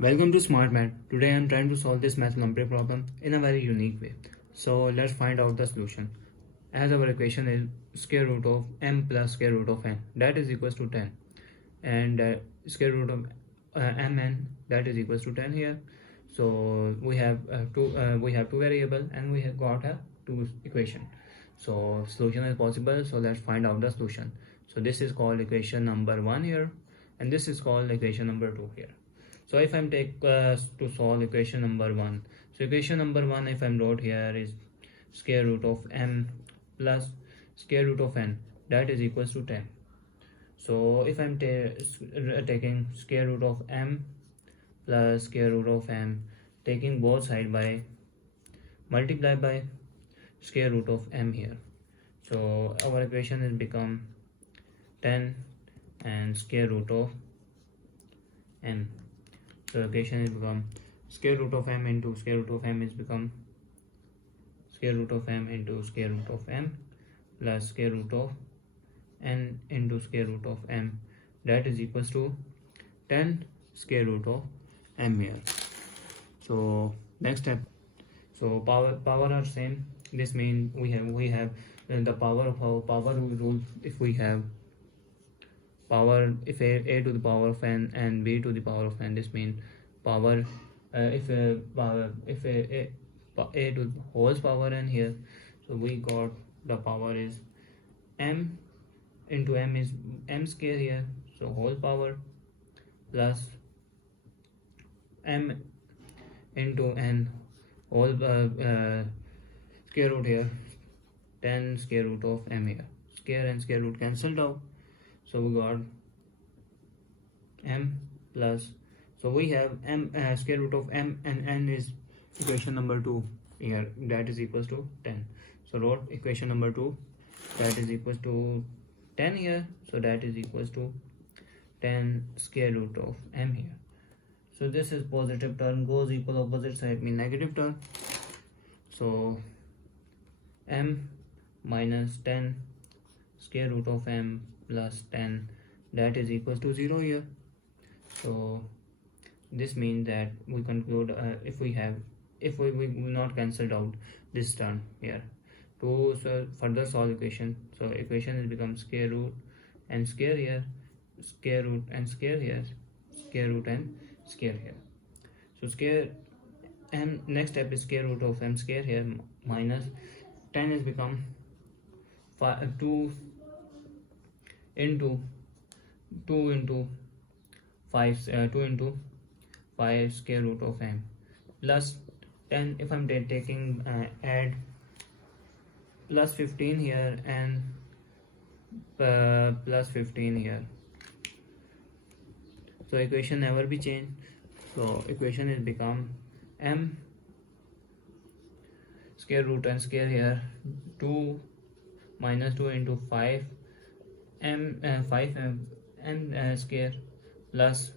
Welcome to Smart Math. Today I am trying to solve this math lumpy problem in a very unique way. So let's find out the solution. As our equation is square root of m plus square root of n, that is equals to 10, and square root of mn, that is equals to 10 here. So we have two variable and we have got a two equation. So solution is possible. So let's find out the solution. So this is called equation number 1 here, and this is called equation number 2 here. So if I'm take to solve equation number 1, so equation number 1, if I'm wrote here, is square root of m plus square root of n, that is equals to 10. So if I'm taking square root of m plus square root of m, taking both side by multiply by square root of m here, so our equation is become 10 and square root of m. So equation is become square root of m into square root of m is become square root of m into square root of m plus square root of n into square root of m, that is equals to 10 square root of m here. So next step, so power are same. This means we have the power of our power rule. If we have power, if a to the power of n and b to the power of n, this means power if a to the whole power n here, so we got the power is m into m is m square here, so whole power plus m into n whole square root here, 10 square root of m here. Square and square root cancelled out, so we got m plus, so we have m square root of m and n is equation number 2 here, that is equals to 10. So wrote equation number 2, that is equals to 10 here, so that is equals to 10 square root of m here. So this is positive term goes equal opposite side mean negative term, so m minus 10 square root of m plus 10, that is equals to 0 here. So this means that we conclude if we will not cancelled out this term here. To further solve equation, so equation is become square root and square here, square root and square here, square root and square here. So square m, next step is square root of m square here minus 10 is become 2 into 5 square root of m plus 10. If I'm taking add plus 15 here and plus 15 here, so equation never be changed. So equation is become m square root and square here 2 minus 2 into 5 m 5 m and square plus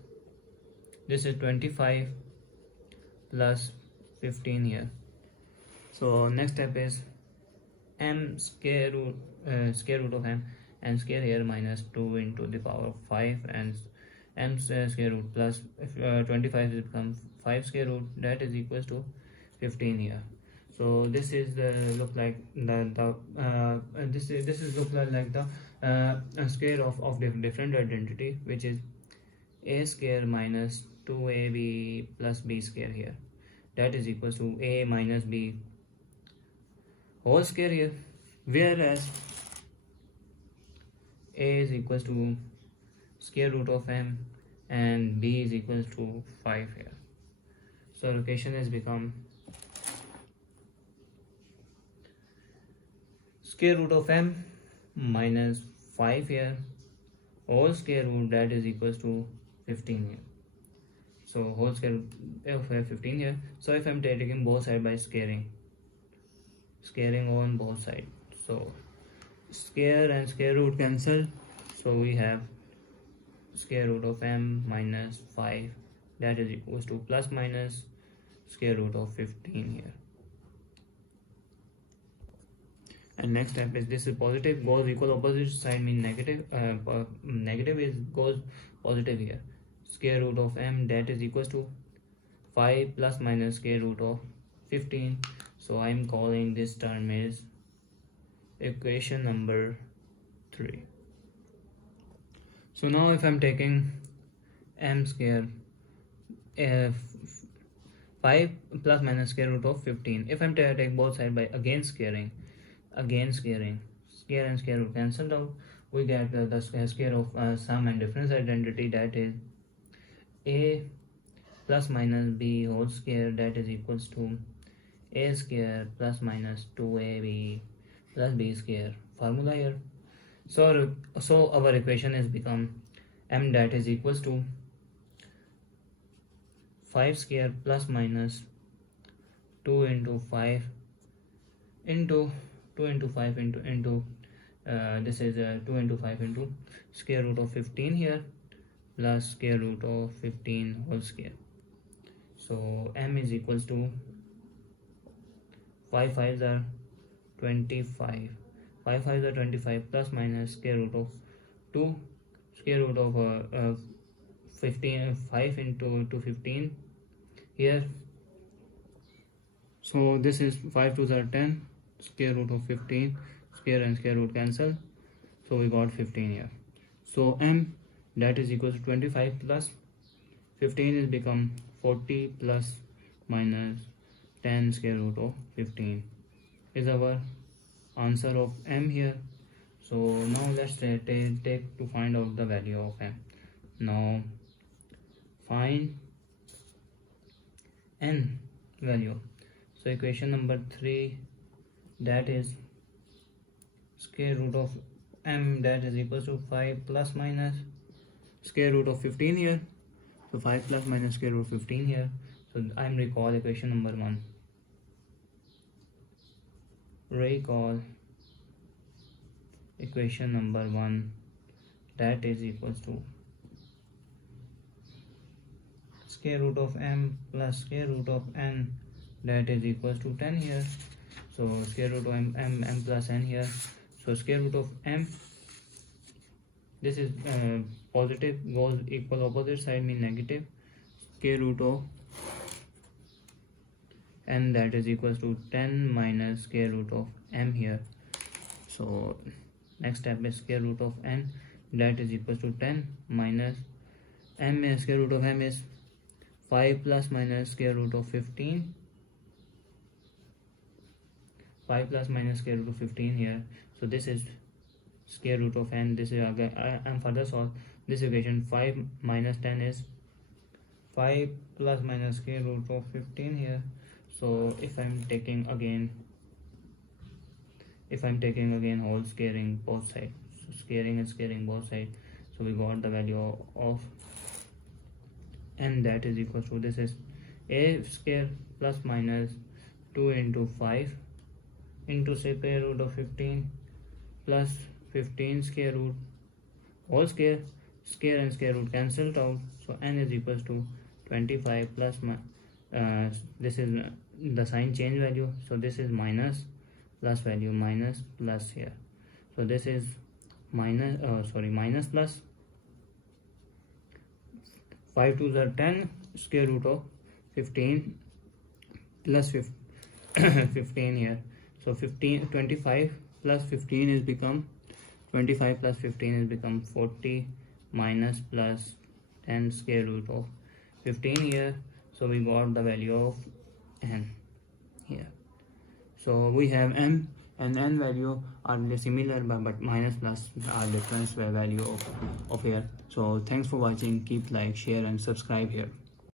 this is 25 plus 15 here. So next step is m square root of m and square here minus 2 into the power of 5 and m square root plus 25 is become 5 square root, that is equals to 15 here. So this is look like this is look like the square of different identity, which is a square minus 2ab plus b square here, that is equals to a minus b whole square here, whereas a is equals to square root of m and b is equals to 5 here. So equation has become square root of m minus 5 here whole square root, that is equals to 15 here. So whole square root of 15 here. So if I'm taking both sides by squaring on both sides, so square and square root cancel, so we have square root of m minus 5, that is equals to plus minus square root of 15 here. And next step is this is positive goes equal opposite side mean negative, negative is goes positive here, square root of m, that is equals to 5 plus minus square root of 15. So I'm calling this term is equation number 3. So now if I'm taking m square, uh, 5 plus minus square root of 15, if I'm take both sides by again squaring, square and square root cancelled out, we get the square of sum and difference identity, that is a plus minus b whole square, that is equals to a square plus minus 2ab plus b square, formula here. So our equation is become m, that is equals to 5 square plus minus 2 into 5 into 2 into 5 into this is 2 into 5 into square root of 15 here plus square root of 15 whole square. So m is equals to 5 5s are 25, 5 5s are 25 plus minus square root of 2 square root of 15, 5 into 15 here. So this is 5 2s are 10, square root of 15, square and square root cancel, so we got 15 here. So m, that is equals to 25 plus 15 is become 40 plus minus 10 square root of 15 is our answer of m here. So now let's take to find out the value of m. Now find n value. So equation number 3, that is square root of m, that is equals to 5 plus minus square root of 15 here. So 5 plus minus square root of 15 here. So I'm recall equation number 1. Recall equation number 1, that is equals to square root of m plus square root of n, that is equals to 10 here. So square root of m plus n here. So square root of m, this is positive, goes equal opposite side mean negative, square root of n, that is equals to 10 minus square root of m here. So next step is square root of n, that is equals to 10 minus m, is square root of m is 5 plus minus square root of 15, 5 plus minus square root of 15 here. So this is square root of n, this is again and further solve this equation. 5 minus 10 is 5 plus minus square root of 15 here. So if I'm taking again whole squaring both sides, so squaring and squaring both sides, so we got the value of n, that is equal to, this is a square plus minus 2 into 5 into square root of 15 plus 15 square root whole square, square and square root cancelled out. So n is equals to 25 plus this is the sign change value, so this is minus plus value, minus plus here. So this is minus plus 5 2s are 10 square root of 15 plus 15 here. So 25 plus 15 is become 25 plus 15 is become 40 minus plus 10 square root of 15 here. So we got the value of n here. So we have m and n value are similar, but minus plus are difference value of here. So thanks for watching. Keep like, share and subscribe here.